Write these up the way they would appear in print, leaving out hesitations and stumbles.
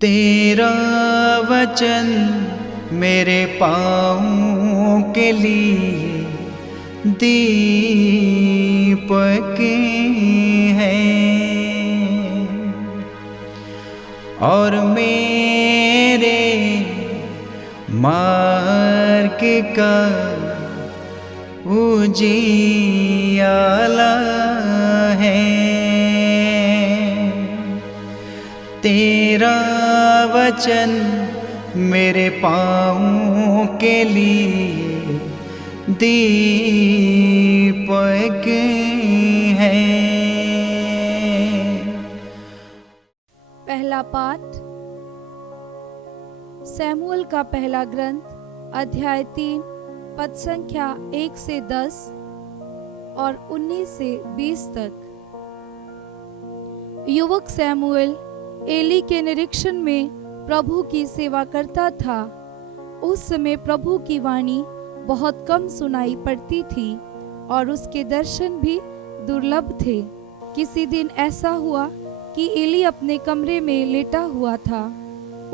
तेरा वचन मेरे पाँवों के लिए दीपक है और मेरे मार्ग का उजियाला है। तेरा वचन मेरे पाँवों के लिए दीपक है। पहला पाठ सैमुअल का पहला ग्रंथ अध्याय 3 पद संख्या 1 से 10 और 19 से 20 तक। युवक सैमुअल एली के निरीक्षण में प्रभु की सेवा करता था। उस समय प्रभु की वाणी बहुत कम सुनाई पड़ती थी और उसके दर्शन भी दुर्लभ थे। किसी दिन ऐसा हुआ कि एली अपने कमरे में लेटा हुआ था।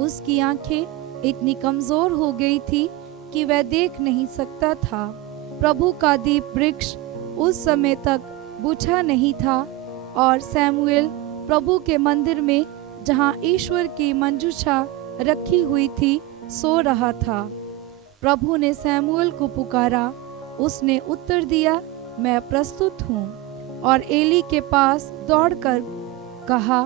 उसकी आंखें इतनी कमजोर हो गई थी कि वह देख नहीं सकता था। प्रभु का दीप वृक्ष उस समय तक बुझा नहीं था और सैमुएल प्रभु के मंदिर में, जहां ईश्वर की मंजूषा रखी हुई थी, सो रहा था। प्रभु ने सैमुएल को पुकारा। उसने उत्तर दिया, मैं प्रस्तुत हूँ। और एली के पास दौड़कर कहा,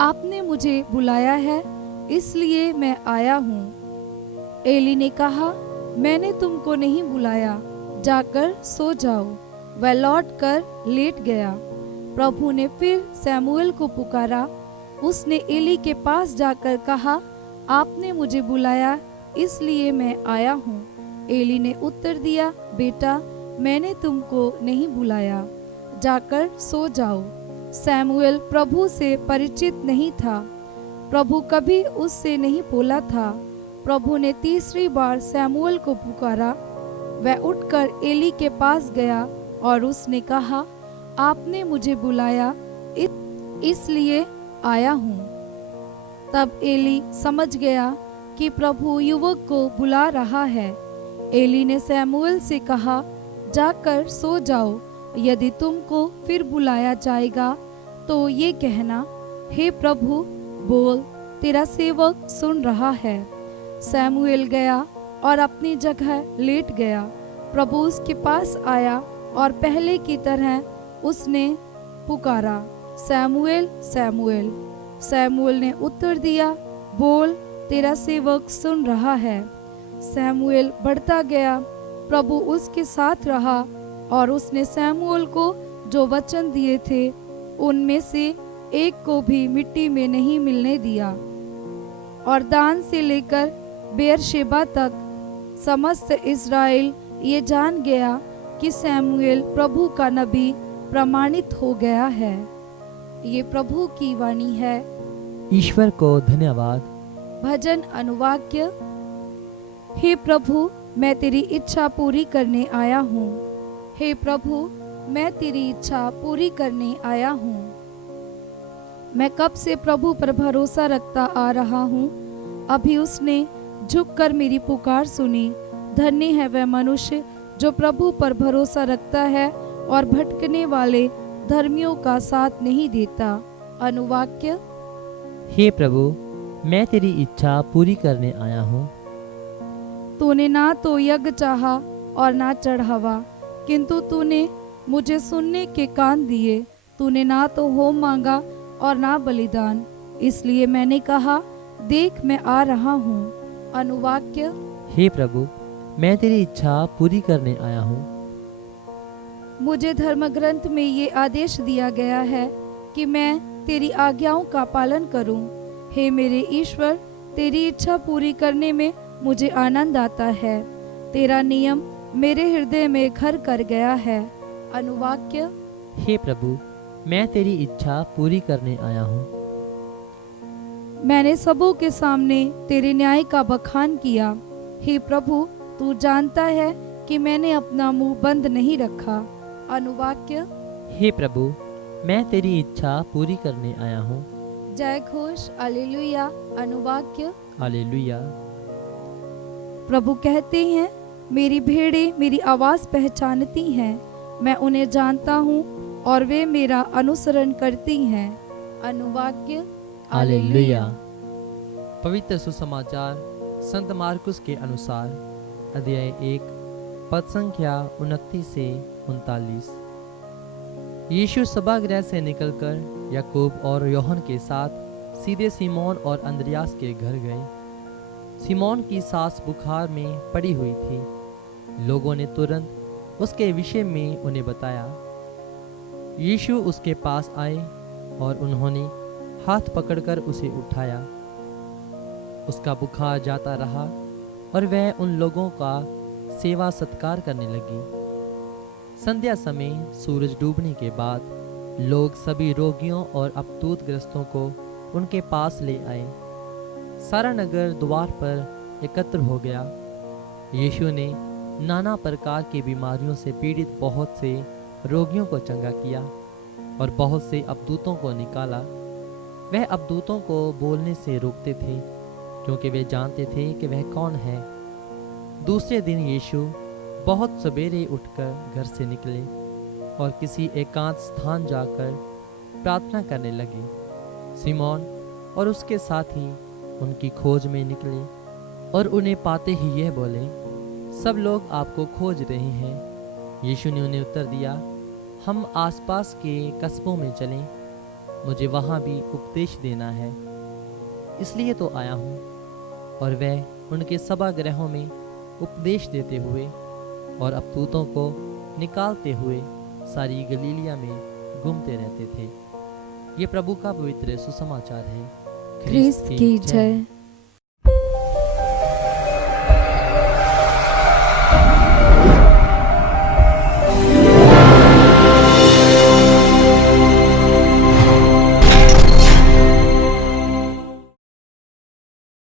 आपने मुझे बुलाया है, इसलिए मैं आया हूँ। एली ने कहा, मैंने तुमको नहीं बुलाया, जाकर सो जाओ। वह लौटकर लेट गया। प्रभु ने फिर सैमुएल को पुकारा। उसने एली के पास जाकर कहा, आपने मुझे बुलाया, इसलिए मैं आया हूँ। एली ने उत्तर दिया, बेटा, मैंने तुमको नहीं बुलाया, जाकर सो जाओ। सैमुएल प्रभु से परिचित नहीं था। प्रभु कभी उससे नहीं बोला था। प्रभु ने तीसरी बार सैमुएल को पुकारा। वह उठकर एली के पास गया और उसने कहा, आपने मुझे बुलाया, इसलिए आया हूँ। तब एली समझ गया कि प्रभु युवक को बुला रहा है। एली ने सैमुएल से कहा, जाकर सो जाओ। यदि तुमको फिर बुलाया जाएगा तो ये कहना, हे प्रभु, बोल, तेरा सेवक सुन रहा है। सैमुएल गया और अपनी जगह लेट गया। प्रभु उसके पास आया और पहले की तरह उसने पुकारा, सैमुएल, सैमुएल। सैमुएल ने उत्तर दिया, बोल, तेरा सेवक सुन रहा है। सैमुएल बढ़ता गया। प्रभु उसके साथ रहा और उसने सैमुएल को जो वचन दिए थे उनमें से एक को भी मिट्टी में नहीं मिलने दिया। और दान से लेकर बेरशेबा तक समस्त इस्राएल ये जान गया कि सैमुएल प्रभु का नबी प्रमाणित हो गया है। ये प्रभु की वाणी है। ईश्वर को धन्यवाद। भजन अनुवाक्य। हे प्रभु, मैं तेरी इच्छा पूरी करने आया हूँ। हे प्रभु, मैं तेरी इच्छा पूरी करने आया हूँ। मैं कब से प्रभु पर भरोसा रखता आ रहा हूँ। अभी उसने झुककर मेरी पुकार सुनी। धन्य है वह मनुष्य जो प्रभु पर भरोसा रखता है और भटकने वाले धर्मियों का साथ नहीं देता। अनुवाक्य। हे प्रभु, मैं तेरी इच्छा पूरी करने आया हूँ। तूने ना तो यज्ञ चाहा और ना चढ़ावा, किंतु तूने मुझे सुनने के कान दिए। तूने ना तो होम मांगा और ना बलिदान, इसलिए मैंने कहा, देख, मैं आ रहा हूँ। अनुवाक्य। हे प्रभु, मैं तेरी इच्छा पूरी करने आया हूँ। मुझे धर्म ग्रंथ में ये आदेश दिया गया है कि मैं तेरी आज्ञाओं का पालन करूं। हे मेरे ईश्वर, तेरी इच्छा पूरी करने में मुझे आनंद आता है। तेरा नियम मेरे हृदय में घर कर गया है। अनुवाक्य। हे प्रभु, मैं तेरी इच्छा पूरी करने आया हूँ। मैंने सबों के सामने तेरे न्याय का बखान किया। हे प्रभु, तू जानता है कि मैंने अपना मुंह बंद नहीं रखा। अनुवाक्य। हे प्रभु, मैं तेरी इच्छा पूरी करने आया हूँ। जय घोष हालेलुया। अनुवाक्य। हालेलुया। प्रभु कहते हैं, मेरी भेड़ें मेरी आवाज़ पहचानती हैं, मैं उन्हें जानता हूँ और वे मेरा अनुसरण करती हैं। अनुवाक्य। हालेलुया। पवित्र सुसमाचार संत मार्कुस के अनुसार अध्याय 1 पद संख्या 29 से 39। यीशु सभागृह से निकलकर याकूब और यूहन्ना के साथ सीधे सिमोन और अंद्रयास के घर गए। सिमोन की सास बुखार में पड़ी हुई थी। लोगों ने तुरंत उसके विषय में उन्हें बताया। यीशु उसके पास आए और उन्होंने हाथ पकड़कर उसे उठाया। उसका बुखार जाता रहा और वह उन लोगों का सेवा सत्कार करने लगी। संध्या समय सूरज डूबने के बाद लोग सभी रोगियों और अबतूतग्रस्तों को उनके पास ले आए। सारा नगर द्वार पर एकत्र हो गया। यीशु ने नाना प्रकार की बीमारियों से पीड़ित बहुत से रोगियों को चंगा किया और बहुत से अबदूतों को निकाला। वह अबदूतों को बोलने से रोकते थे क्योंकि वे जानते थे कि वह कौन है। दूसरे दिन यीशु बहुत सवेरे उठकर घर से निकले और किसी एकांत स्थान जाकर प्रार्थना करने लगे। सिमोन और उसके साथी उनकी खोज में निकले और उन्हें पाते ही यह बोले, सब लोग आपको खोज रहे हैं। यीशु ने उन्हें उत्तर दिया, हम आसपास के कस्बों में चलें, मुझे वहाँ भी उपदेश देना है, इसलिए तो आया हूँ। और वह उनके सभागृहों में उपदेश देते हुए और अबतूतों को निकालते हुए सारी गलीलिया में घूमते रहते थे। ये प्रभु का पवित्र सुसमाचार है। ख्रिस्त की जय।